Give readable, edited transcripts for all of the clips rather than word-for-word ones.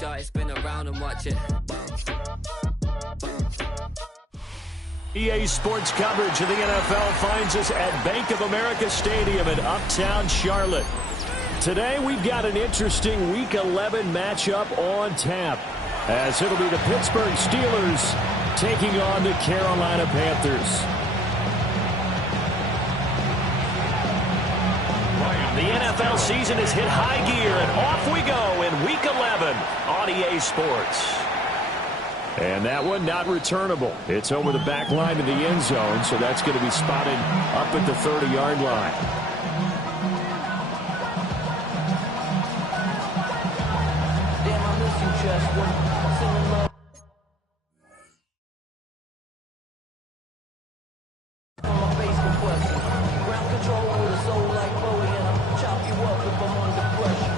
shot, spin around and watch it. EA Sports coverage of the NFL finds us at Bank of America Stadium in Uptown Charlotte. Today we've got an interesting Week 11 matchup on tap, as it'll be the Pittsburgh Steelers taking on the Carolina Panthers. The NFL season has hit high gear, and off we go in Week 11 on EA Sports. And that one not returnable. It's over the back line of the end zone, so that's going to be spotted up at the 30-yard line. Damn, I miss you, Chester. Singing love. On my face for question. Ground control with a soul like Bowie, and I'll chop you up if I'm under pressure.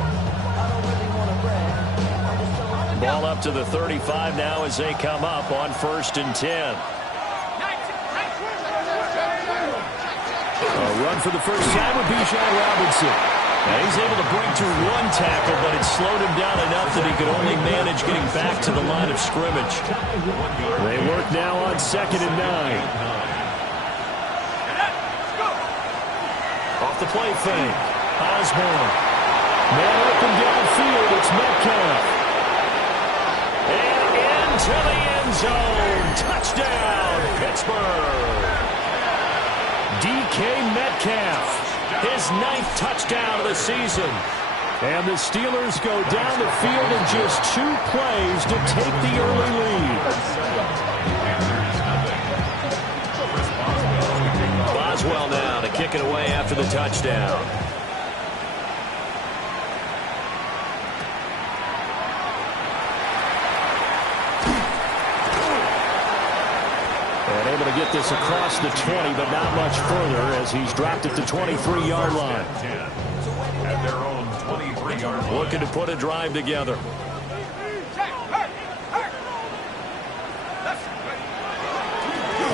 I don't really want to brag. I'm just telling you. Ball up to the 35 now as they come up on 1st and 10. A run for the first time with Bijan Robinson. Now he's able to break through one tackle, but it slowed him down enough that he could only manage getting back to the line of scrimmage. They work now on 2nd and 9. Off the play fake. Osborne. Man open downfield. It's Metcalf. And into the end zone. Touchdown, Pittsburgh. DK Metcalf. His 9th touchdown of the season. And the Steelers go down the field in just 2 plays to take the early lead. Boswell now to kick it away after the touchdown. And able to get this across the 20, but not much further as he's dropped it to 23-yard line. At their own 23-yard line. Looking to put a drive together.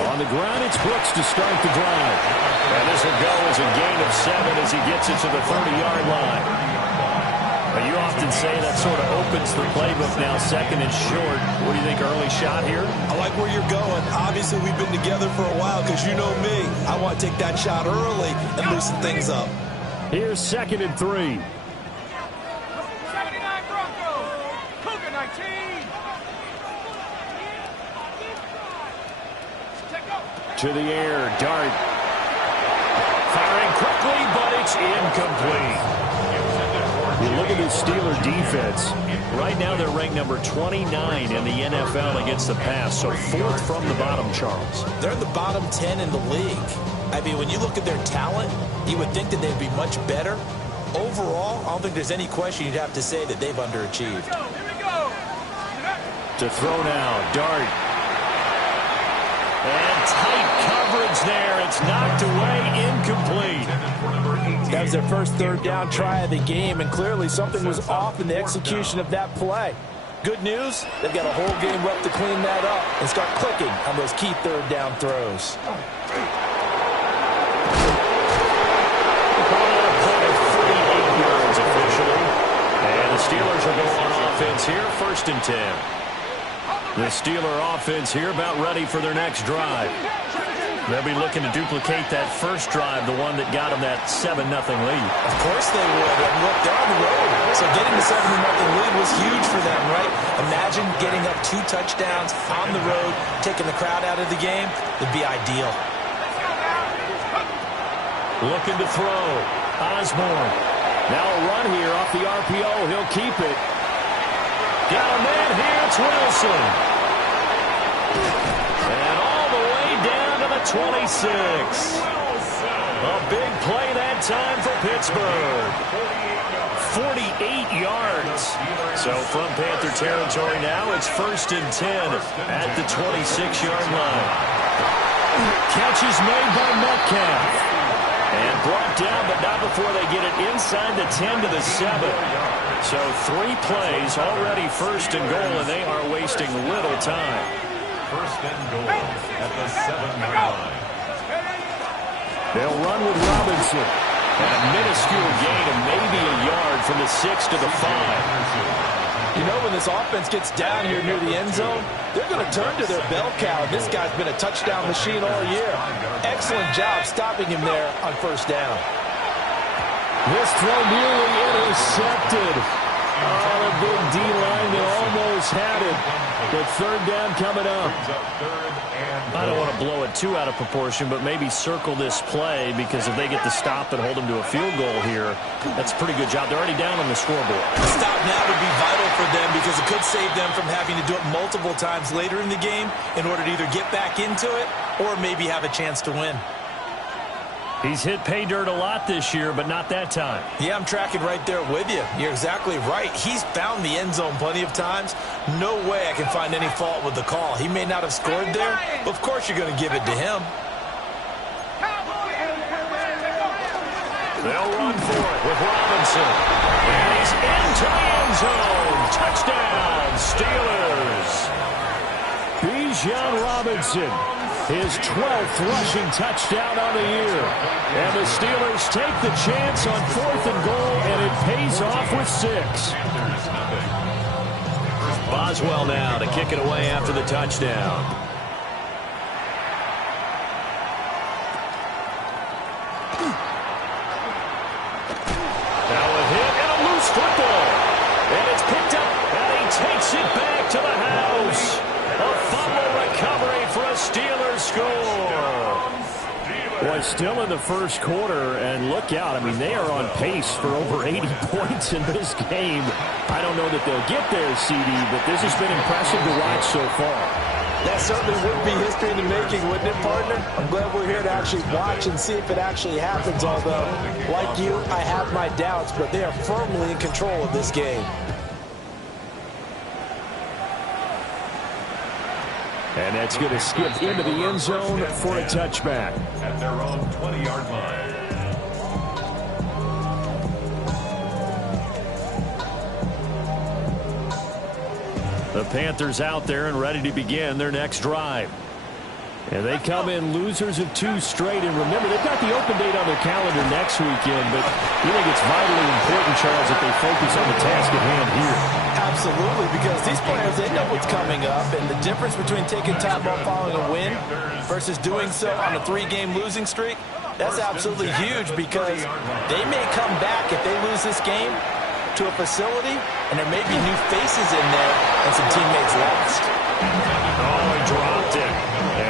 On the ground, it's Brooks to start the drive. And this will go as a gain of 7 as he gets it to the 30-yard line. But you often say that sort of opens the playbook now, 2nd and short. What do you think, early shot here? I like where you're going. Obviously, we've been together for a while because you know me. I want to take that shot early and loosen things up. Here's 2nd and 3. 79 Broncos. Cougar 19. To the air, Dart. Firing quickly, but it's incomplete. You look at the Steeler defense. Right now they're ranked number 29 in the NFL against the pass, so 4th from the bottom, Charles. They're in the bottom 10 in the league. I mean, when you look at their talent, you would think that they'd be much better. Overall, I don't think there's any question you'd have to say that they've underachieved. Here we go. To throw now, Dart. And tight coverage there. It's knocked away, incomplete. That was their first 3rd down try of the game, and clearly something was off in the execution of that play. Good news, they've got a whole game left to clean that up and start clicking on those key 3rd down throws. And the Steelers are going on offense here, 1st and 10. The Steeler offense here about ready for their next drive. They'll be looking to duplicate that first drive, the one that got them that 7-0 lead. Of course they would. And look, they're on the road. So getting the 7-0 lead was huge for them, right? Imagine getting up 2 touchdowns on the road, taking the crowd out of the game. It'd be ideal. Looking to throw. Osborne. Now a run here off the RPO. He'll keep it. Got a man here. It's Wilson. And all the way down to the 26. A big play that time for Pittsburgh. 48 yards. So from Panther territory now, it's 1st and 10 at the 26-yard line. Catch is made by Metcalf. And brought down, but not before they get it inside the 10 to the 7. So 3 plays, already 1st and goal, and they are wasting little time. 1st and goal at the 7-yard line. They'll run with Robinson. And a minuscule gain of maybe a yard from the 6 to the 5. You know, when this offense gets down here near the end zone, they're going to turn to their bell cow. This guy's been a touchdown machine all year. Excellent job stopping him there on first down. This throw nearly intercepted. Oh, a big D-line that almost had it. But third down coming up. I don't want to blow it too out of proportion, but maybe circle this play, because if they get the stop and hold them to a field goal here, that's a pretty good job. They're already down on the scoreboard. A stop now would be vital for them, because it could save them from having to do it multiple times later in the game in order to either get back into it or maybe have a chance to win. He's hit pay dirt a lot this year, but not that time. Yeah, I'm tracking right there with you. You're exactly right. He's found the end zone plenty of times. No way I can find any fault with the call. He may not have scored there, but of course you're going to give it to him. They'll run for it with Robinson. And he's into the end zone. Touchdown, Steelers. Bijan Robinson, his 12th rushing touchdown on the year. And the Steelers take the chance on 4th and goal, and it pays off with 6. Boswell now to kick it away after the touchdown. Now a hit and a loose football. And it's picked up, and he takes it back to the house. A fumble recovery for a Steelers score. Boy, still in the first quarter, and look out. I mean, they are on pace for over 80 points in this game. I don't know that they'll get there, CD, but this has been impressive to watch so far. That certainly would be history in the making, wouldn't it, partner? I'm glad we're here to actually watch and see if it actually happens, although, like you, I have my doubts, but they are firmly in control of this game. And that's going to skip into the end zone for a touchback. At their own 20-yard line. The Panthers out there and ready to begin their next drive. And they come in losers of 2 straight. And remember, they've got the open date on their calendar next weekend. But you think it's vitally important, Charles, that they focus on the task at hand here. Absolutely, because these players, they know what's coming up. And the difference between taking time off following a win versus doing so on a 3-game losing streak, that's absolutely huge, because they may come back if they lose this game to a facility, and there may be new faces in there and some teammates lost. Oh, he dropped it.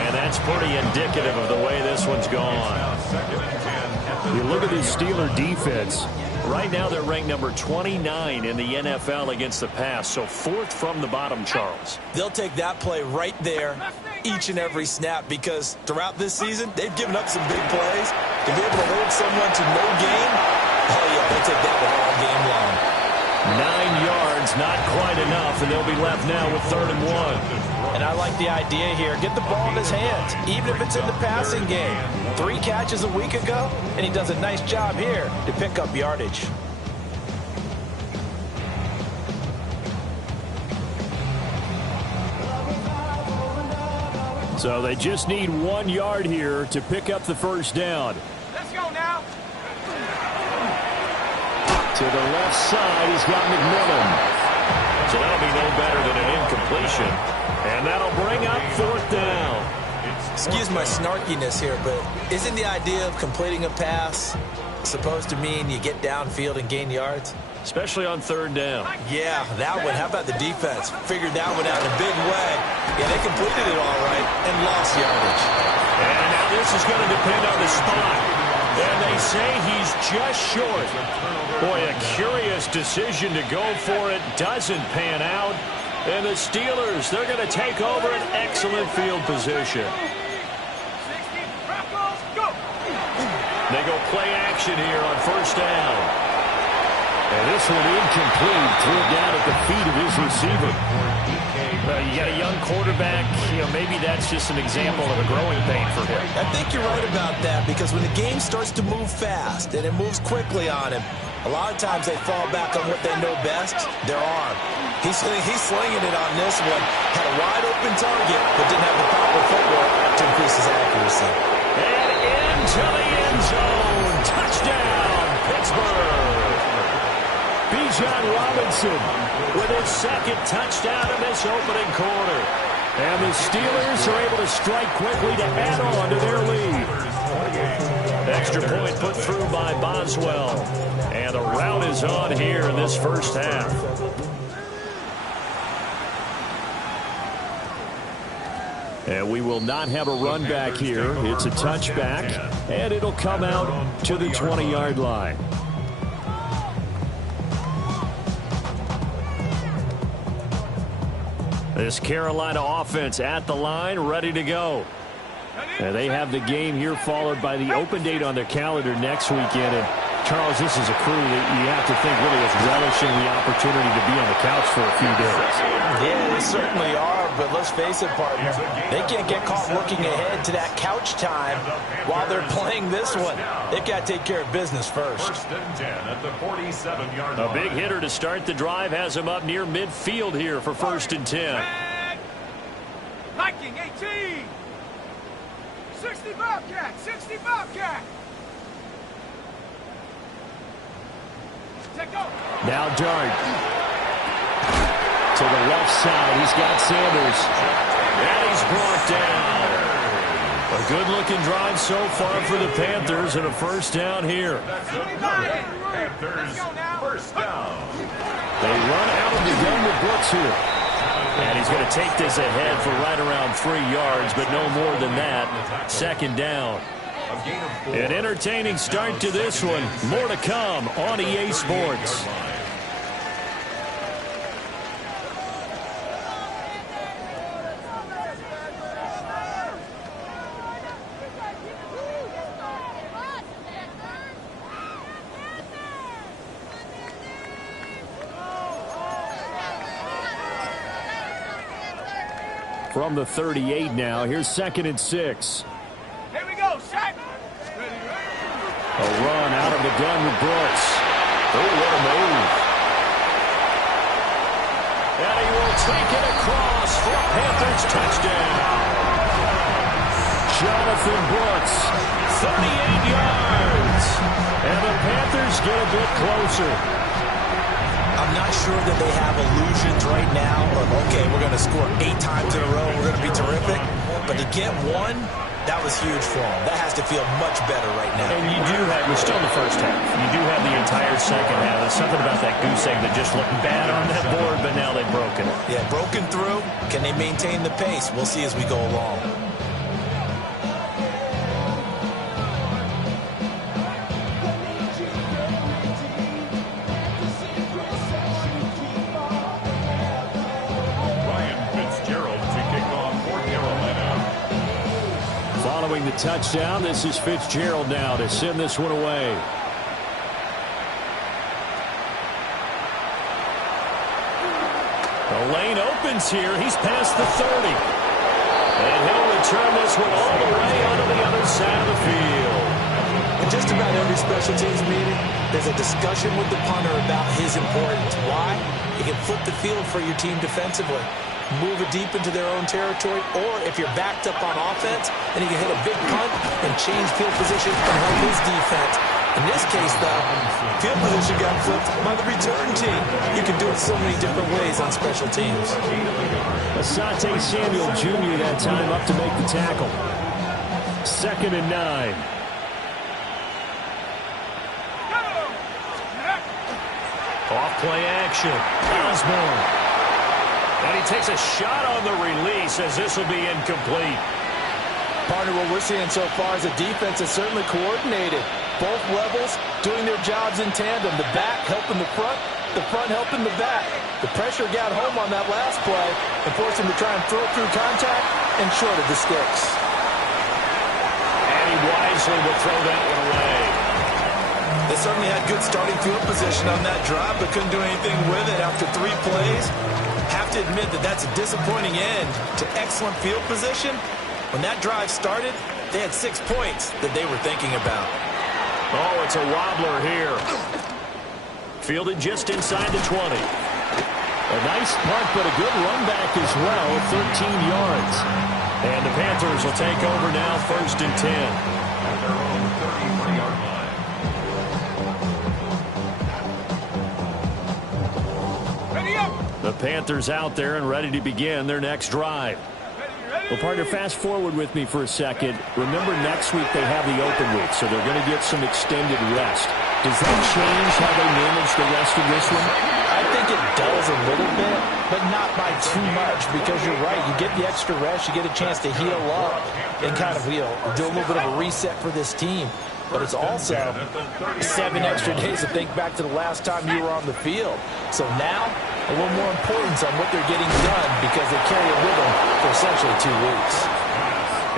And that's pretty indicative of the way this one's gone. You look at this Steeler defense. Right now they're ranked number 29 in the NFL against the pass, so 4th from the bottom, Charles. They'll take that play right there each and every snap, because throughout this season, they've given up some big plays. To be able to hold someone to no gain, oh yeah, they'll take that one all game long. 9 yards, not quite enough, and they'll be left now with 3rd and 1. And I like the idea here. Get the ball in his hands, even if it's in the passing game. 3 catches a week ago, and he does a nice job here to pick up yardage. So they just need 1 yard here to pick up the first down. Let's go now. To the left side, he's got McMillan. So that'll be no better than an incompletion. And that'll bring up 4th down. Excuse my snarkiness here, but isn't the idea of completing a pass supposed to mean you get downfield and gain yards? Especially on 3rd down. Yeah, that one. How about the defense? Figured that one out in a big way. Yeah, they completed it all right and lost yardage. And now this is going to depend on the spot. And they say he's just short. Boy, a curious decision to go for it. Doesn't pan out. And the Steelers, they're going to take over an excellent field position. 60, Broncos, go! They go play action here on 1st down. And this one incomplete. Threw it down at the feet of his receiver. You got a young quarterback. You know, maybe that's just an example of a growing pain for him. I think you're right about that, because when the game starts to move fast and it moves quickly on him, a lot of times they fall back on what they know best, their arm. He's slinging it on this one. Had a wide open target, but didn't have the proper footwork to increase his accuracy. And into the end zone. Touchdown, Pittsburgh. Bijan Robinson with his second touchdown in this opening quarter. And the Steelers are able to strike quickly to add on to their lead. Extra point put through by Boswell. And a rout is on here in this first half. And we will not have a run back here. It's a touchback, and it'll come out to the 20-yard line. This Carolina offense at the line, ready to go. And they have the game here followed by the open date on their calendar next weekend. And Charles, this is a crew that you have to think really is relishing the opportunity to be on the couch for a few days. Yeah, they certainly are, but let's face it, partner, they can't get caught looking ahead to that couch time while they're playing this one. They got to take care of business first. First and 10 at the 47-yard line. A big hitter to start the drive has him up near midfield here for first and 10. Viking 18. 60 Bobcat. 60 Bobcat. Now Dart to the left side. He's got Sanders. And he's brought down. A good-looking drive so far for the Panthers and a first down here. Panthers, first down. They run out of the gun with Brooks here. And he's going to take this ahead for right around 3 yards, but no more than that. Second down. An entertaining start to this one. More to come on EA Sports. From the 38 now, here's 2nd and 6. Here we go, set. A run out of the gun with Brooks. Oh, what a move. And he will take it across for a Panthers touchdown. Jonathan Brooks, 38 yards. And the Panthers get a bit closer. I'm not sure that they have illusions right now of, okay, we're going to score 8 times in a row, we're going to be terrific. But to get one, that was huge for them. That has to feel much better right now. And you do have, we're still in the first half. You do have the entire second half. There's something about that goose egg that just looked bad on that board, but now they've broken it. Yeah, broken through. Can they maintain the pace? We'll see as we go along. Following the touchdown, this is Fitzgerald now to send this one away. The lane opens here. He's past the 30. And he'll return this one all the way onto the other side of the field. In just about every special teams meeting, there's a discussion with the punter about his importance. Why? He can flip the field for your team defensively, move it deep into their own territory, or if you're backed up on offense, then he can hit a big punt and change field position and help his defense. In this case, though, field position got flipped by the return team. You can do it so many different ways on special teams. Asante Samuel Jr. that time up to make the tackle. 2nd and 9. Off play action. Osborne. And he takes a shot on the release as this will be incomplete. Partner, what we're seeing so far is the defense is certainly coordinated. Both levels doing their jobs in tandem. The back helping the front helping the back. The pressure got home on that last play and forced him to try and throw through contact and short of the sticks. And he wisely will throw that one away. They certainly had good starting field position on that drive, but couldn't do anything with it after 3 plays. Have to admit that that's a disappointing end to excellent field position. When that drive started, they had 6 points that they were thinking about. Oh, it's a wobbler here. Fielded just inside the 20. A nice punt, but a good run back as well, 13 yards. And the Panthers will take over now, 1st and 10. At their own 33-yard line. The Panthers out there and ready to begin their next drive. Well, partner, fast forward with me for a second. Remember, next week they have the open week, so they're going to get some extended rest. Does that change how they manage the rest of this one? I think it does a little bit, but not by too much, because you're right. You get the extra rest, you get a chance to heal up and kind of do a little bit of a reset for this team. But it's also 7 extra days to think back to the last time you were on the field. So now, a little more importance on what they're getting done because they carry it with them for essentially 2 weeks.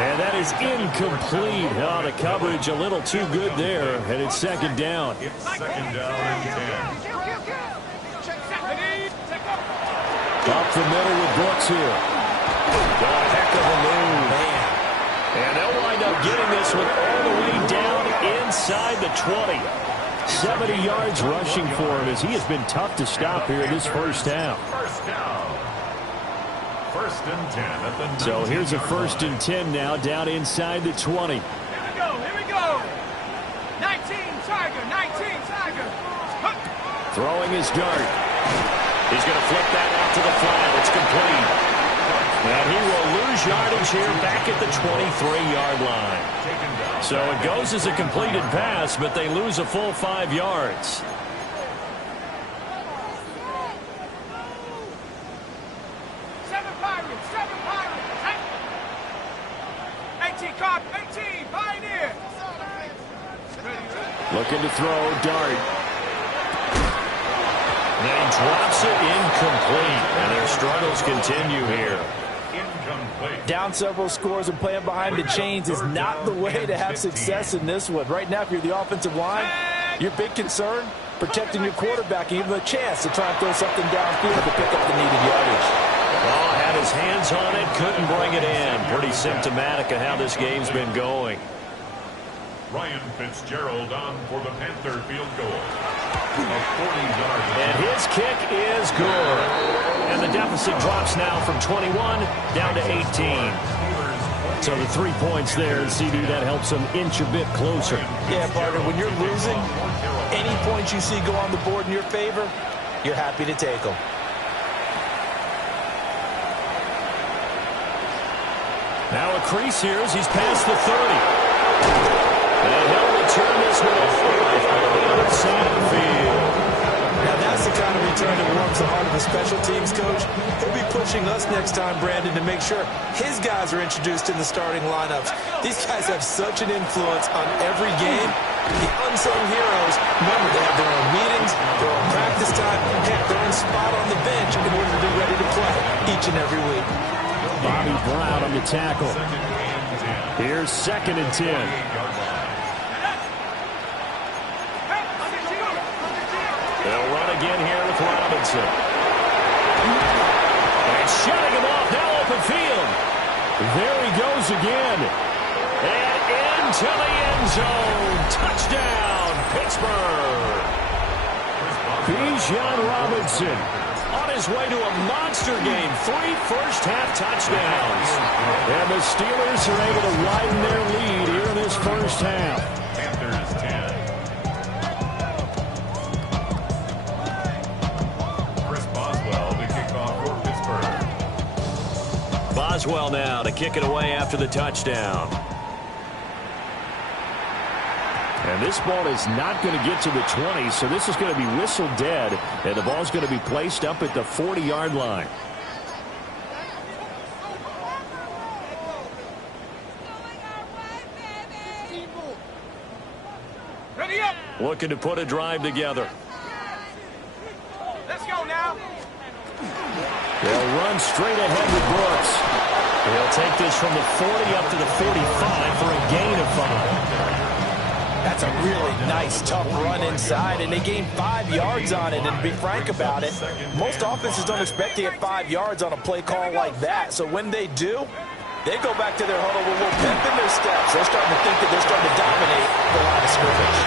And that is incomplete. Oh, the coverage a little too good there, and it's second down. It's second down and 10. Up the middle with Brooks here. Oh, heck of a move. Man. And they'll wind up getting this one all the way down inside the 20. 70 yards rushing for him as he has been tough to stop here in this first half. First down. First and 10 at the 19. So here's a first and 10 now down inside the 20. Here we go. 19 Tiger. Throwing his dart. He's going to flip that out to the flat. It's complete. And he will lose yardage here back at the 23-yard line. So it goes as a completed pass, but they lose a full 5 yards. Seven Pirates. 18 Pioneer. Looking to throw, dart. And he drops it incomplete. And their struggles continue here. Down several scores and playing behind the chains is not the way to have success in this one. Right now, if you're the offensive line, your big concern, protecting your quarterback and give him a chance to try and throw something downfield to pick up the needed yardage. Oh, had his hands on it, couldn't bring it in. Pretty symptomatic of how this game's been going. Ryan Fitzgerald on for the Panther field goal. A 40-yard. And his kick is good. And the deficit drops now from 21 down to 18. So the 3 points there, and CD, that helps them inch a bit closer. Yeah, partner, when you're losing, any points you see go on the board in your favor, you're happy to take them. Now a crease here as he's past the 30. And he'll return this one off the side of the field. Now that's the kind of return that warms the heart of the special teams coach. He'll be pushing us next time, Brandon, to make sure his guys are introduced in the starting lineups. These guys have such an influence on every game. The unsung heroes, remember, they have their own meetings, their own practice time, heck, their own spot on the bench in order to be ready to play each and every week. Bobby Brown on the tackle. Here's second and 10. They'll run again here with Robinson. And shutting him off, now open field. There he goes again. And into the end zone. Touchdown, Pittsburgh. Bijan Robinson on his way to a monster game. 3 first-half touchdowns. And the Steelers are able to widen their lead here in this first half. Panthers 10. Boswell now to kick it away after the touchdown. And this ball is not going to get to the 20, so this is going to be whistled dead, and the ball's going to be placed up at the 40-yard line. Ready up. Looking to put a drive together. Let's go now. They'll run straight ahead with Brooks. They'll take this from the 40 up to the 45 for a gain of 5. That's a really nice, tough run inside, and they gained 5 yards on it. And to be frank about it, most offenses don't expect to get 5 yards on a play call like that. So when they do, they go back to their huddle with a little pep in their steps. They're starting to think that they're starting to dominate the line of scrimmage.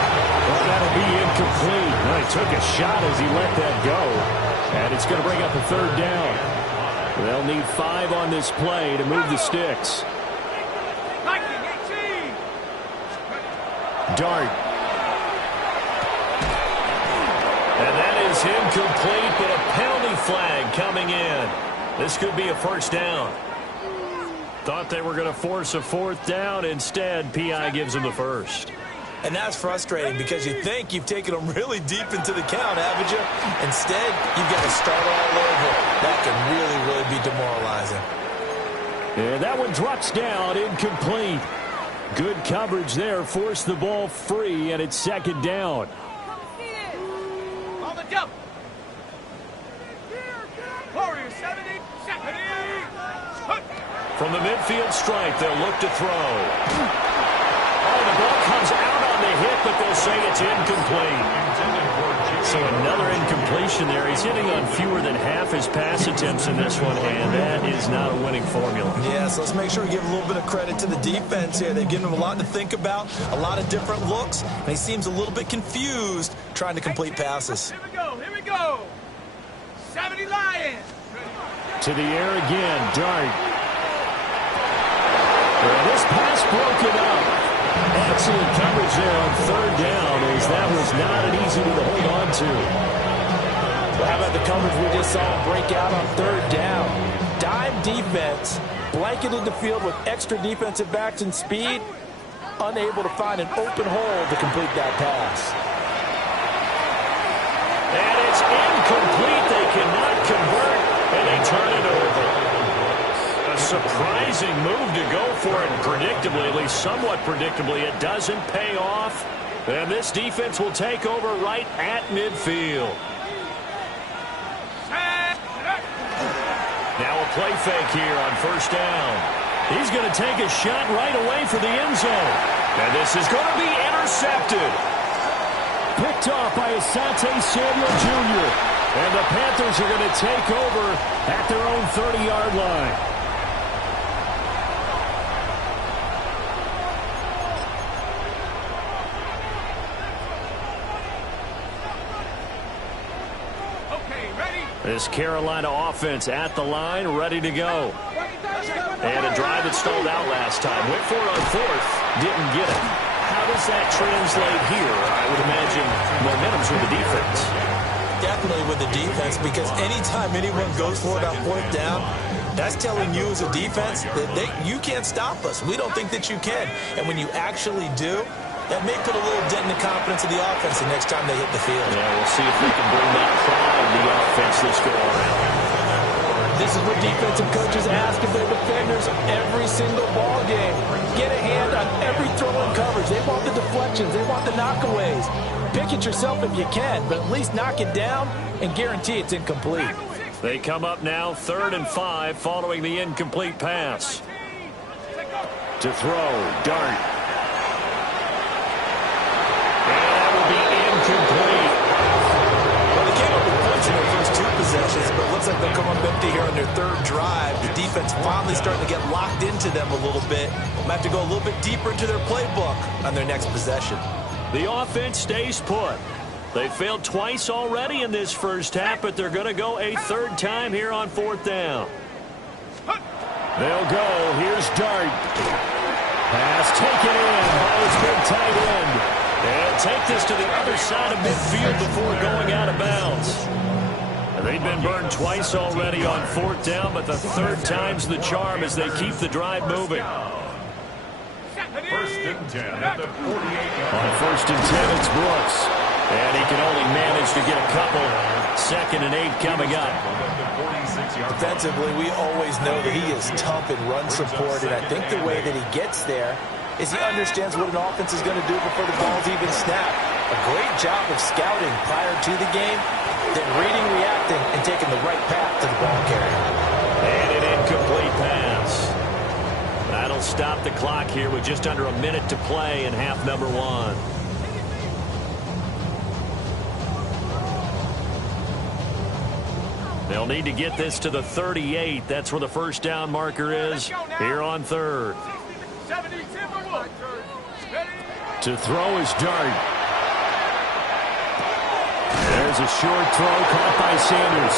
Well, that'll be incomplete. Well, he took a shot as he let that go. And it's going to bring up a third down. They'll need 5 on this play to move the sticks. Dart. And that is is incomplete, but a penalty flag coming in. This could be a first down. Thought they were going to force a fourth down. Instead, P.I. gives them the first. And that's frustrating because you think you've taken them really deep into the count, haven't you? Instead, you've got to start all over. That can really be demoralizing. And that one drops down, incomplete. Good coverage there, forced the ball free, and it's second down. On the jump. Warriors 70. From the midfield stripe, they'll look to throw. Oh, the ball comes out on the hit, but they'll say it's incomplete. So another incompletion there. He's hitting on fewer than half his pass attempts in this one, and that is not a winning formula. Yeah, so let's make sure we give a little bit of credit to the defense here. They've given him a lot to think about, a lot of different looks, and he seems a little bit confused trying to complete passes. Here we go. 70 Lions. To the air again, Dart. Well, this pass broken up. Excellent coverage there on third down, as that was not an easy one to hold on to. Well, how about the coverage we just saw break out on third down? Dime defense, blanketed the field with extra defensive backs and speed, unable to find an open hole to complete that pass. And it's incomplete. They cannot convert, and they turn it over. A surprising move to go for it, and predictably, at least somewhat predictably, it doesn't pay off. And this defense will take over right at midfield. Now a play fake here on first down. He's going to take a shot right away for the end zone. And this is going to be intercepted. Picked off by Asante Samuel Jr. And the Panthers are going to take over at their own 30-yard line. This Carolina offense at the line, ready to go. And a drive that stalled out last time. Went for it on fourth, didn't get it. How does that translate here? I would imagine momentum's with the defense. Definitely with the defense, because anytime anyone goes for it on fourth down, that's telling you as a defense that you can't stop us. We don't think that you can. And when you actually do, that may put a little dent in the confidence of the offense the next time they hit the field. Yeah, we'll see if they can bring that pride of the offense this go around. This is what defensive coaches ask of their defenders every single ball game. Get a hand on every throw and coverage. They want the deflections. They want the knockaways. Pick it yourself if you can, but at least knock it down and guarantee it's incomplete. They come up now 3rd and 5 following the incomplete pass. To throw, Dart. Incomplete. Well, they came up with points in their first 2 possessions, but it looks like they'll come up empty here on their 3rd drive. The defense finally starting to get locked into them a little bit. Might have to go a little bit deeper into their playbook on their next possession. The offense stays put. They failed twice already in this first half, but they're going to go a 3rd time here on 4th down. They'll go. Here's Dart. Pass taken in by his big tight end. And take this to the other side of midfield before going out of bounds. They've been burned twice already on 4th down, but the 3rd time's the charm as they keep the drive moving. 1st and 10 at the 48-yard line. On 1st and 10, it's Brooks. And he can only manage to get a couple. 2nd and 8 coming up. Defensively, we always know that he is tough in run support, and I think the way that he gets there is he understands what an offense is going to do before the ball's even snapped. A great job of scouting prior to the game, then reading, reacting, and taking the right path to the ball carrier. And an incomplete pass. That'll stop the clock here with just under a minute to play in half number 1. They'll need to get this to the 38. That's where the first down marker is here on 3rd. To throw is Dart. There's a short throw caught by Sanders.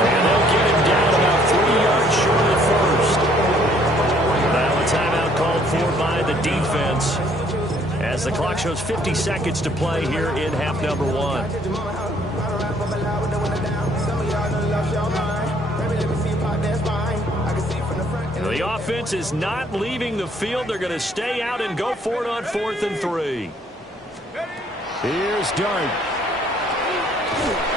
And they'll get him down about 3 yards short of first. Now a timeout called for by the defense as the clock shows 50 seconds to play here in half number 1. The offense is not leaving the field. They're going to stay out and go for it on 4th and 3. Here's Dart.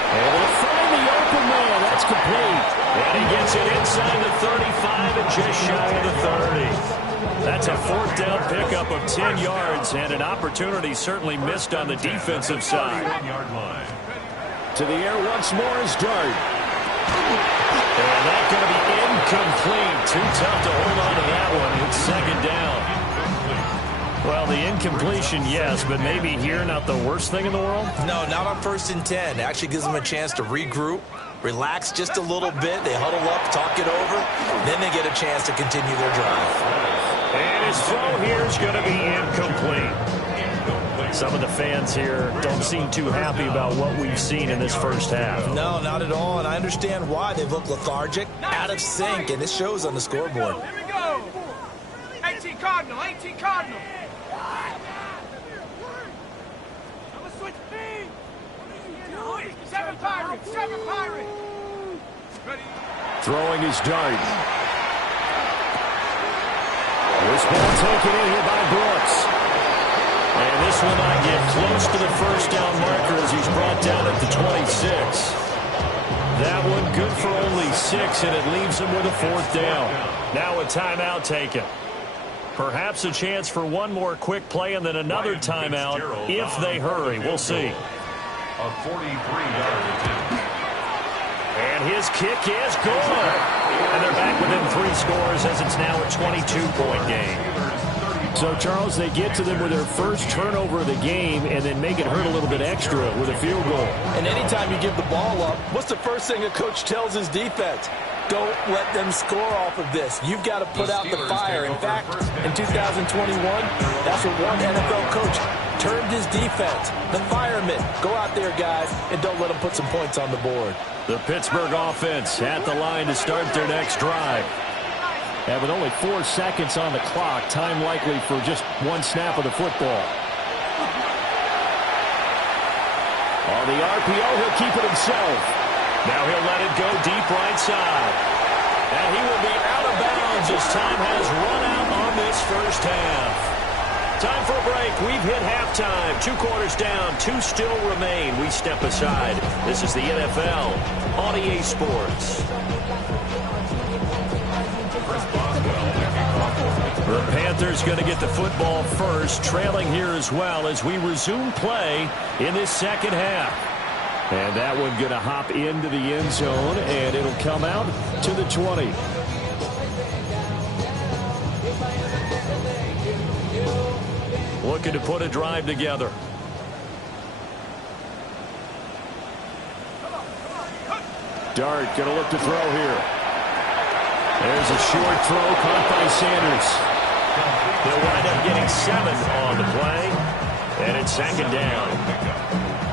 Able to find the open man. That's complete. And he gets it inside the 35 and just shy of the 30. That's a 4th down pickup of 10 yards, and an opportunity certainly missed on the defensive side. To the air once more is Dart. And that's going to be incomplete. Too tough to hold on to that one. It's 2nd down. Well, the incompletion, yes, but maybe here not the worst thing in the world? No, not on 1st and 10. It actually gives them a chance to regroup, relax just a little bit. They huddle up, talk it over, then they get a chance to continue their drive. And his throw here is going to be incomplete. Some of the fans here don't seem too happy about what we've seen in this first half. No, not at all, and I understand why. They've looked lethargic, out of sync, and this shows on the scoreboard. Here we go. 18 Cardinal, 18 Cardinal. I'm a switch speed. 7 Pirate, 7 Pirate. Ready. Throwing his Dart. This ball taken in here by Brooks. And this will not get close to the first down marker as he's brought down at the 26. That one good for only 6, and it leaves him with a 4th down. Now a timeout taken. Perhaps a chance for one more quick play and then another timeout if they hurry. We'll see. A 43-yard attempt. And his kick is good. And they're back within 3 scores as it's now a 22-point game. So, Charles, they get to them with their first turnover of the game and then make it hurt a little bit extra with a field goal. And anytime you give the ball up, what's the first thing a coach tells his defense? Don't let them score off of this. You've got to put out the fire. In fact, in 2021, that's what one NFL coach termed his defense. The firemen. Go out there, guys, and don't let them put some points on the board. The Pittsburgh offense at the line to start their next drive. And with only 4 seconds on the clock, time likely for just one snap of the football. On the RPO, he'll keep it himself. Now he'll let it go deep right side. And he will be out of bounds as time has run out on this first half. Time for a break. We've hit halftime. 2 quarters down. 2 still remain. We step aside. This is the NFL on EA Sports. The Panthers going to get the football first, trailing here as well as we resume play in this second half. And that one going to hop into the end zone, and it'll come out to the 20. Looking to put a drive together. Dart going to look to throw here. There's a short throw caught by Sanders. They'll wind up getting 7 on the play, and it's 2nd down.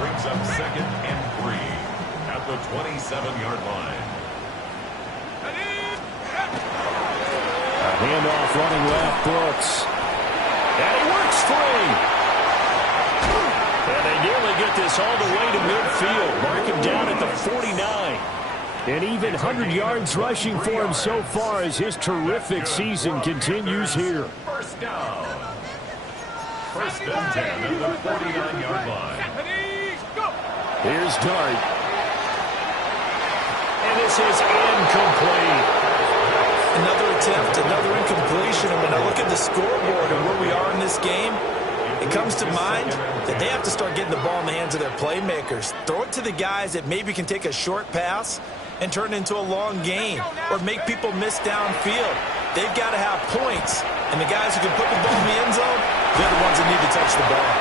Brings up 2nd and 3 at the 27-yard line. A handoff running left, Brooks. And he works free. And they nearly get this all the way to midfield. Mark him down at the 49. And even 100 yards rushing for him so far as his terrific season continues here. First down. 1st and 10 at the 49-yard line. Here's Dart. And this is incomplete. Another attempt, another incompletion. And when I look at the scoreboard and where we are in this game, it comes to mind that they have to start getting the ball in the hands of their playmakers. Throw it to the guys that maybe can take a short pass and turn it into a long gain or make people miss downfield. They've got to have points. And the guys who can put the ball in the end zone, they're the ones that need to touch the ball.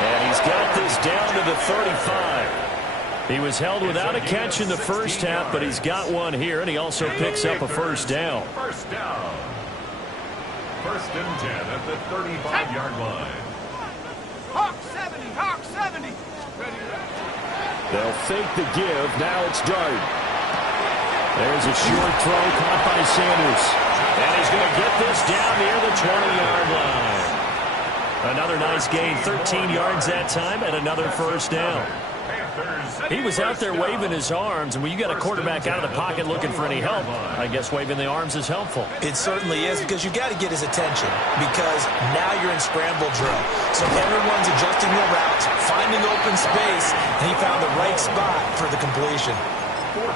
And he's got this down to the 35. He was held without a catch in the first half, but he's got one here, and he also picks up a first down. First down. 1st and 10 at the 35-yard line. Hawk 70, Hawk 70. Ready. They'll fake the give. Now it's Dart. There's a short throw caught by Sanders. And he's going to get this down near the 20-yard line. Another nice gain, 13 yards that time, and another first down. He was out there waving his arms, and when you got a quarterback out of the pocket looking for any help, I guess waving the arms is helpful. It certainly is, because you got to get his attention, because now you're in scramble drill. So everyone's adjusting their routes, finding open space, and he found the right spot for the completion.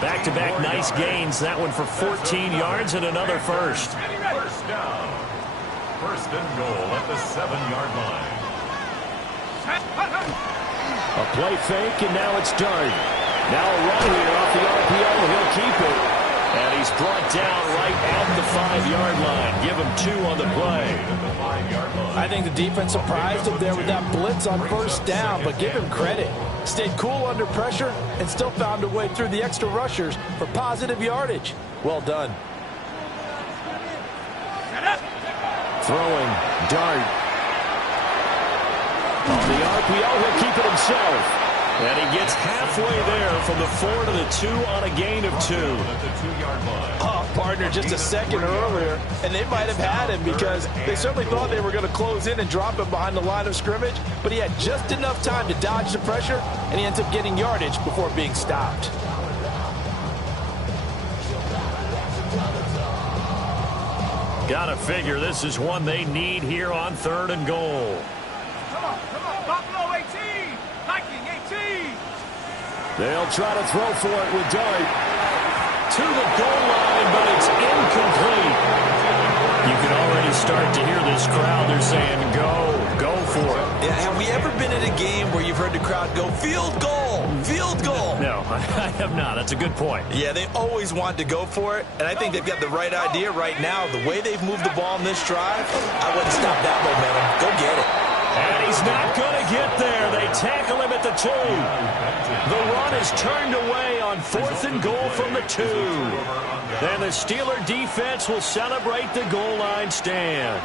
Back-to-back nice gains. That one for 14 yards and another first. First down. First and goal at the 7-yard line. A play fake, and now it's Dart. Now a run here off the RPO. He'll keep it. And he's brought down right at the 5-yard line. Give him 2 on the play. I think the defense surprised him there with that blitz on first down, but give him credit. Stayed cool under pressure and still found a way through the extra rushers for positive yardage. Well done. Throwing, Dart. On the RPO, he'll keep it himself. And he gets halfway there from the 4 to the 2 on a gain of 2. Oh, partner, just a second earlier, and they might have had him because they certainly thought they were going to close in and drop him behind the line of scrimmage, but he had just enough time to dodge the pressure, and he ends up getting yardage before being stopped. Gotta figure this is one they need here on 3rd and goal. Come on, Buffalo 18, Viking 18. They'll try to throw for it with Dart. To the goal line, but it's incomplete. You can already start to hear this crowd. They're saying, go for it. Yeah, have we ever been at a game where you've heard the crowd go, field goal, field goal? No, I have not. That's a good point. Yeah, they always want to go for it, and I think they've got the right idea right now. The way they've moved the ball in this drive, I wouldn't stop that momentum. Go get it. And he's not going to get there. They tackle him at the 2. The run is turned away on 4th and goal from the 2. And the Steeler defense will celebrate the goal line stand.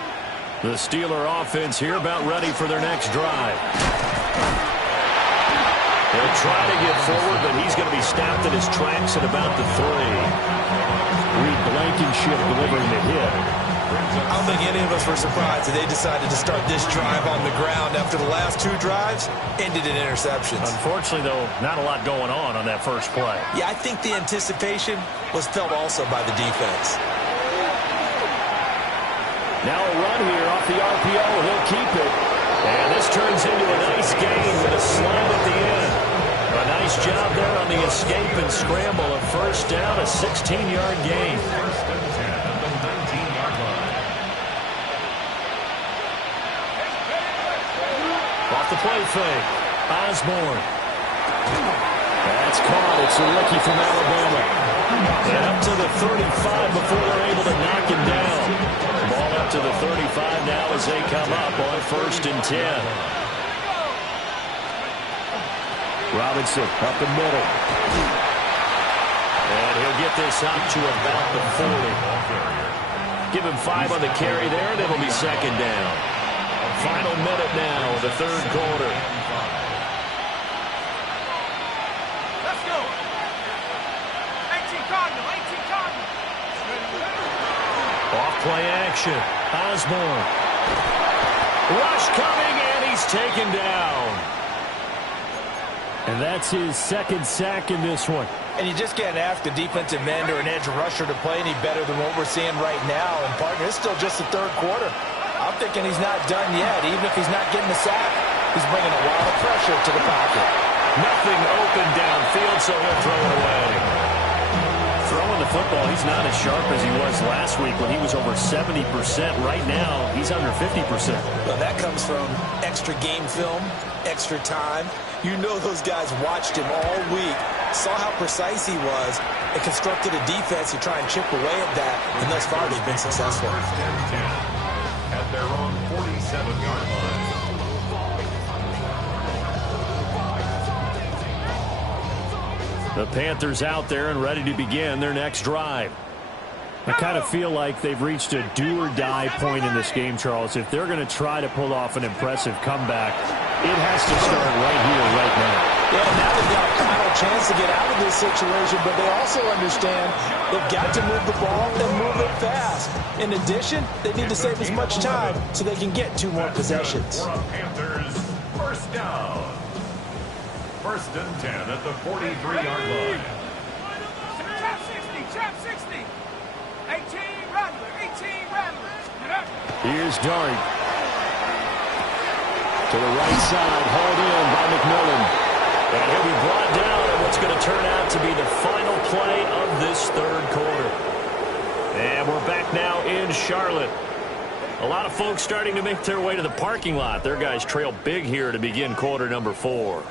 The Steeler offense here about ready for their next drive. They'll try to get forward, but he's going to be stopped in his tracks at about the 3. Reed Blankenship delivering the hit. I don't think any of us were surprised that they decided to start this drive on the ground after the last 2 drives ended in interceptions. Unfortunately, though, not a lot going on that first play. Yeah, I think the anticipation was felt also by the defense. Now a run here off the RPO. He'll keep it. And this turns into a nice gain with a slam at the end. A nice job there on the escape and scramble. A first down, a 16-yard gain. First and 10 at the 19-yard line. Off the play fake. Osborne. That's caught. It's a rookie from Alabama. And up to the 35 before they're able to knock him down. Ball up to the 35 now as they come up on 1st and 10. Robinson up the middle. And he'll get this up to about the 40. Give him 5 on the carry there, and it'll be 2nd down. Final minute now of the 3rd quarter. Let's go. 18 Cardinal, 18 Cardinal. Off play action. Osborne. Rush coming, and he's taken down. And that's his 2nd sack in this one. And you just can't ask a defensive end or an edge rusher to play any better than what we're seeing right now. And, partner, it's still just the 3rd quarter. I'm thinking he's not done yet. Even if he's not getting the sack, he's bringing a lot of pressure to the pocket. Nothing open downfield, so he'll throw it away. Throwing the football, he's not as sharp as he was last week when he was over 70%. Right now, he's under 50%. Well, that comes from extra game film, extra time. You know those guys watched him all week, saw how precise he was, and constructed a defense to try and chip away at that, and thus far they've been successful. First and 10 at their own 47-yard line. The Panthers out there and ready to begin their next drive. I kind of feel like they've reached a do-or-die point in this game, Charles. If they're going to try to pull off an impressive comeback, it has to start right here, right now. Yeah, now they've got a final chance to get out of this situation, but they also understand they've got to move the ball and move it fast. In addition, they need to save as much time so they can get 2 more possessions. Panthers, first down. First and 10 at the 43-yard line. Chap 60, chap 60. 18 Rattler, 18 Rattler. Here's Dart. To the right side, hauled in by McMillan. And he'll be brought down in what's going to turn out to be the final play of this third quarter. And we're back now in Charlotte. A lot of folks starting to make their way to the parking lot. Their guys trail big here to begin quarter number 4.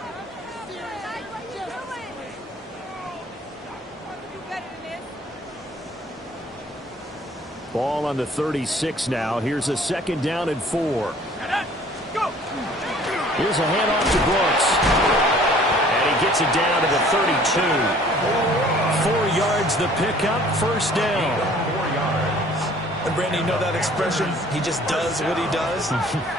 Ball on the 36 now. Here's a second down and 4. Here's a handoff to Brooks. And he gets it down to the 32. 4 yards the pickup, first down. And Brandon, you know that expression, he just does what he does?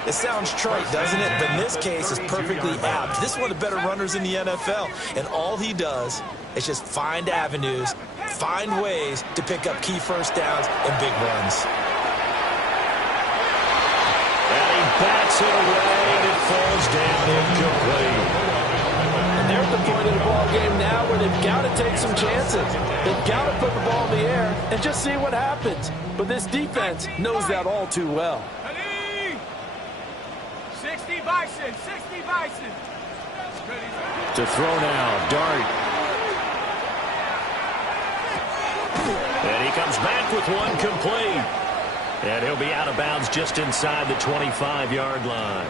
It sounds trite, doesn't it? But in this case, it's perfectly apt. This is one of the better runners in the NFL. And all he does is just find avenues, find ways to pick up key first downs and big runs. And he bats it away, and it falls down incomplete. And they're at the point of the ball game now where they've got to take some chances. They've got to put the ball in the air and just see what happens. But this defense knows that all too well. 60 Bison, 60 Bison. To throw now, Dart. And he comes back with one complete. And he'll be out of bounds just inside the 25-yard line.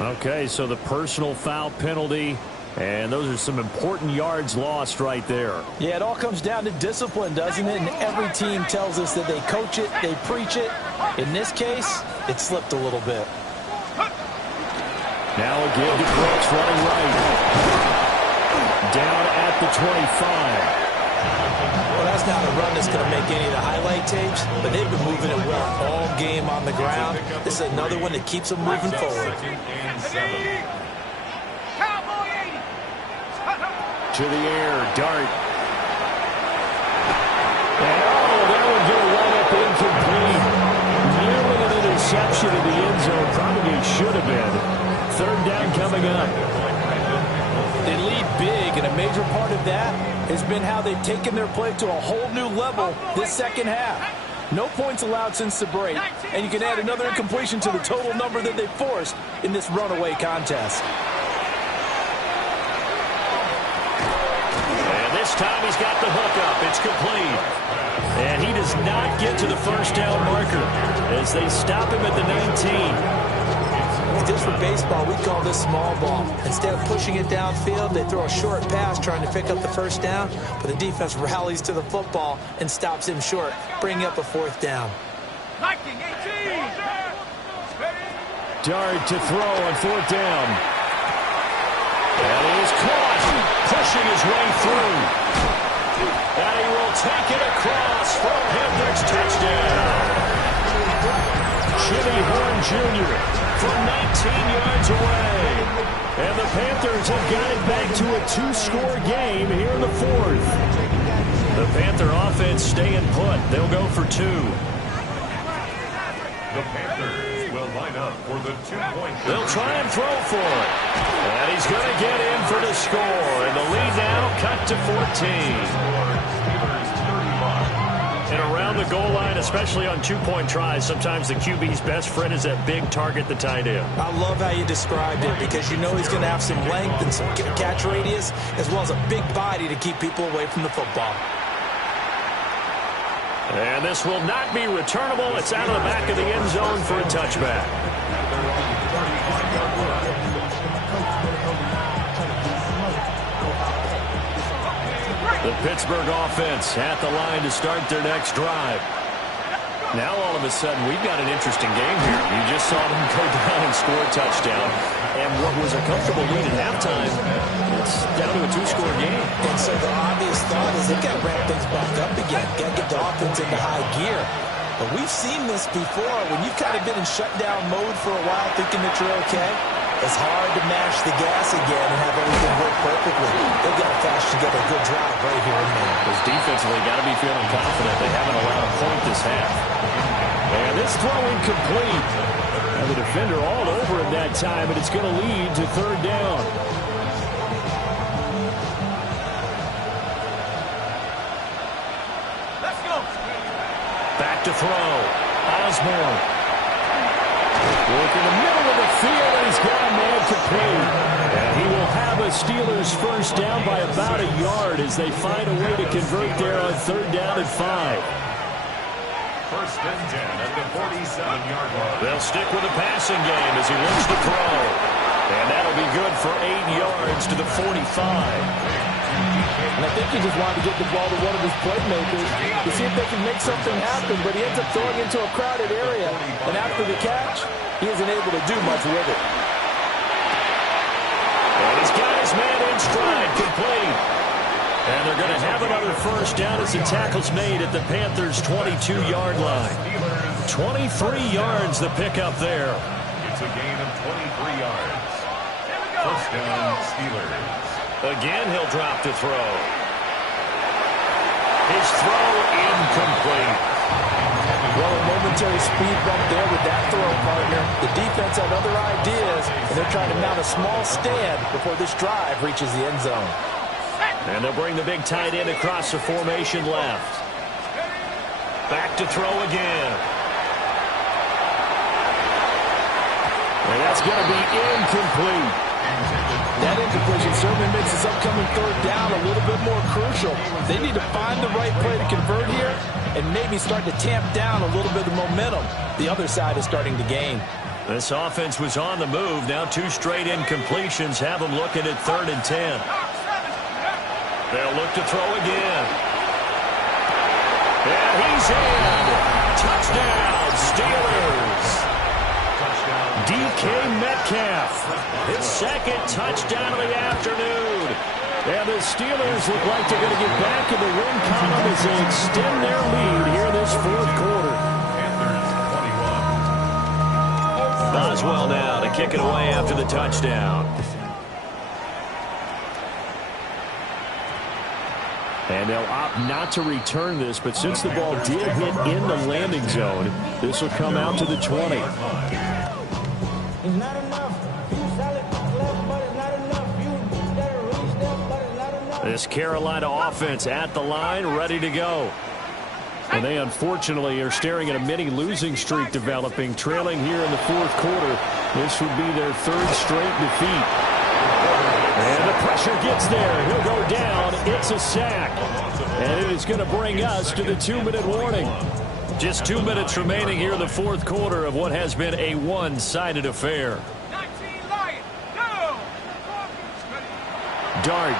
Okay, so the personal foul penalty, and those are some important yards lost right there. Yeah, it all comes down to discipline, doesn't it? And every team tells us that they coach it, they preach it. In this case, it slipped a little bit. Now again to Brooks running right. Down at the 25. Well, that's not a run that's going to make any of the highlight tapes, but they've been moving it well all game on the ground. This is another one that keeps them moving forward. Cowboy 80. To the air, Dart. And that one going to wind up incomplete. Nearly an interception in the end zone. Probably should have been. Third down coming up. They lead big, and a major part of that has been how they've taken their play to a whole new level this second half. No points allowed since the break, and you can add another incompletion to the total number that they forced in this runaway contest. And this time he's got the hook up. It's complete. And he does not get to the first down marker as they stop him at the 19. Just for baseball, we call this small ball. Instead of pushing it downfield, they throw a short pass trying to pick up the first down, but the defense rallies to the football and stops him short, bringing up a fourth down. Viking 18. Dart to throw on fourth down. And he is caught, pushing his way through. And he will take it across for a Panthers touchdown. Jimmy Horn Jr. from 19 yards away. And the Panthers have got it back to a 2-score game here in the fourth. The Panther offense staying put. They'll go for 2. The Panthers will line up for the 2-point. They'll try and throw for it. And he's going to get in for the score. And the lead now cut to 14. And around the goal line, especially on 2-point tries, sometimes the QB's best friend is that big target, the tight end. I love how you described it because you know he's going to have some length and some catch radius as well as a big body to keep people away from the football. And this will not be returnable. It's out of the back of the end zone for a touchback. The Pittsburgh offense at the line to start their next drive. Now all of a sudden we've got an interesting game here. You just saw them go down and score a touchdown. And what was a comfortable lead at halftime, it's down to a 2-score game. And so the obvious thought is they've got to ramp things back up again. Got to get the offense into high gear. But we've seen this before. When you've kind of been in shutdown mode for a while thinking that you're okay, it's hard to mash the gas again and have everything work perfectly. They've got to flash together a good drive right here and now. Because defensively, got to be feeling confident. They haven't allowed a point this half. And this throw incomplete. And the defender all over him that time, and it's going to lead to third down. back to throw. Osborne. Work in the middle of the field, and he's got a man complete. And he will have a Steelers first down by about a yard as they find a way to convert there on 3rd down and 5. First and 10 at the 47-yard line. They'll stick with the passing game as he looks to throw. And that'll be good for 8 yards to the 45. And I think he just wanted to get the ball to one of his playmakers to see if they can make something happen, but he ends up throwing into a crowded area. And after the catch, he isn't able to do much with it. And he's got his man in stride, complete. And they're going to have another first down as the tackle's made at the Panthers' 22-yard line. 23 yards the pickup there. It's a gain of 23 yards. First down, Steelers. Again, he'll drop to throw. His throw incomplete. Well, a momentary speed bump there with that throw, partner. The defense had other ideas, and they're trying to mount a small stand before this drive reaches the end zone. And they'll bring the big tight end across the formation left. Back to throw again. And that's going to be incomplete. That incompletion certainly makes this upcoming 3rd down a little bit more crucial. They need to find the right play to convert here and maybe start to tamp down a little bit of momentum the other side is starting to gain. This offense was on the move. Now 2 straight incompletions have them looking at 3rd and 10. They'll look to throw again. And he's in. Touchdown, Steelers. DK Metcalf, his 2nd touchdown of the afternoon. And the Steelers look like they're going to get back in the win column as they extend their lead here in this 4th quarter. Boswell now to kick it away after the touchdown. And they'll opt not to return this, but since the ball did hit in the landing zone, this will come out to the 20. It's not enough. You solid left, but it's not enough. You better really step, but it's not enough. This Carolina offense at the line, ready to go. And they unfortunately are staring at a mini losing streak developing, trailing here in the 4th quarter. This would be their 3rd straight defeat. And the pressure gets there. He'll go down. It's a sack. And it is going to bring us to the 2-minute warning. Just 2 minutes remaining here in the 4th quarter of what has been a one-sided affair. 19 Lions, go! Dart.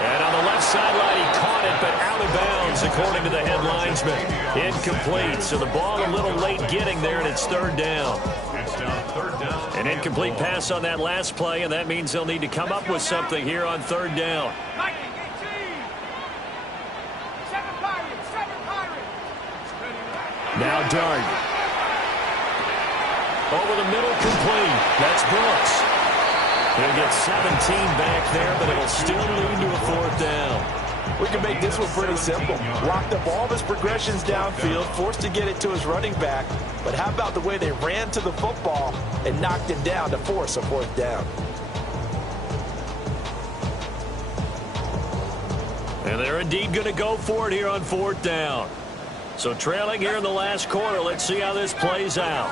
And on the left sideline, he caught it, but out of bounds, according to the head linesman. Incomplete, so the ball a little late getting there, and it's 3rd down. An incomplete pass on that last play, and that means they'll need to come up with something here on 3rd down. Now Dart. Over the middle, complete. That's Brooks. He'll get 17 back there, but it'll still lead to a 4th down. We can make this one pretty simple. Locked up all of his progressions downfield, forced to get it to his running back. But how about the way they ran to the football and knocked him down to force a 4th down? And they're indeed going to go for it here on 4th down. So trailing here in the last quarter, let's see how this plays out.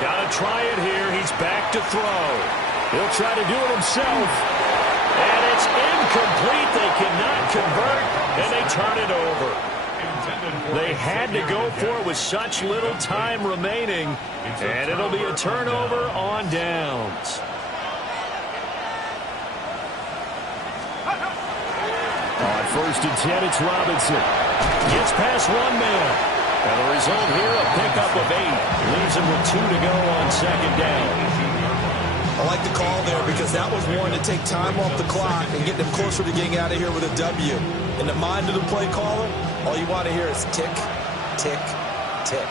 Got to try it here. He's back to throw. He'll try to do it himself. And it's incomplete. They cannot convert, and they turn it over. They had to go for it with such little time remaining, and it'll be a turnover on downs. On 1st and 10, it's Robinson. Gets past one man. And the result here, a pickup of 8. Leaves him with 2 to go on 2nd down. I like the call there because that was one to take time off the clock and get them closer to getting out of here with a W. In the mind of the play caller, all you want to hear is tick, tick, tick.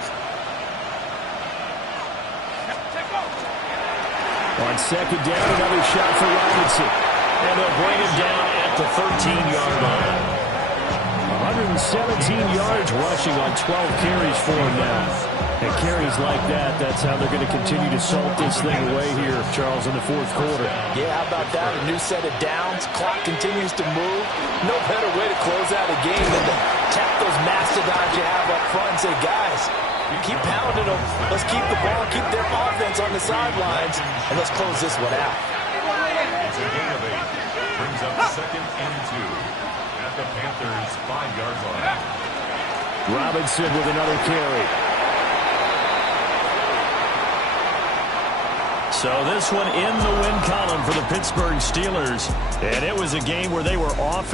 On 2nd down, another shot for Robinson. And they'll bring him down at the 13-yard line. 117 yards rushing on 12 carries for him now. And carries like that, that's how they're going to continue to salt this thing away here, Charles, in the fourth quarter. Yeah, how about that? A new set of downs. Clock continues to move. No better way to close out a game than to tap those mastodons you have up front and say, guys, keep pounding them. Let's keep the ball, keep their offense on the sidelines, and let's close this one out. It's a gain of 8. Brings up 2nd and 2 at the Panthers' 5-yard line. Robinson with another carry. So this one in the win column for the Pittsburgh Steelers. And it was a game where they were off.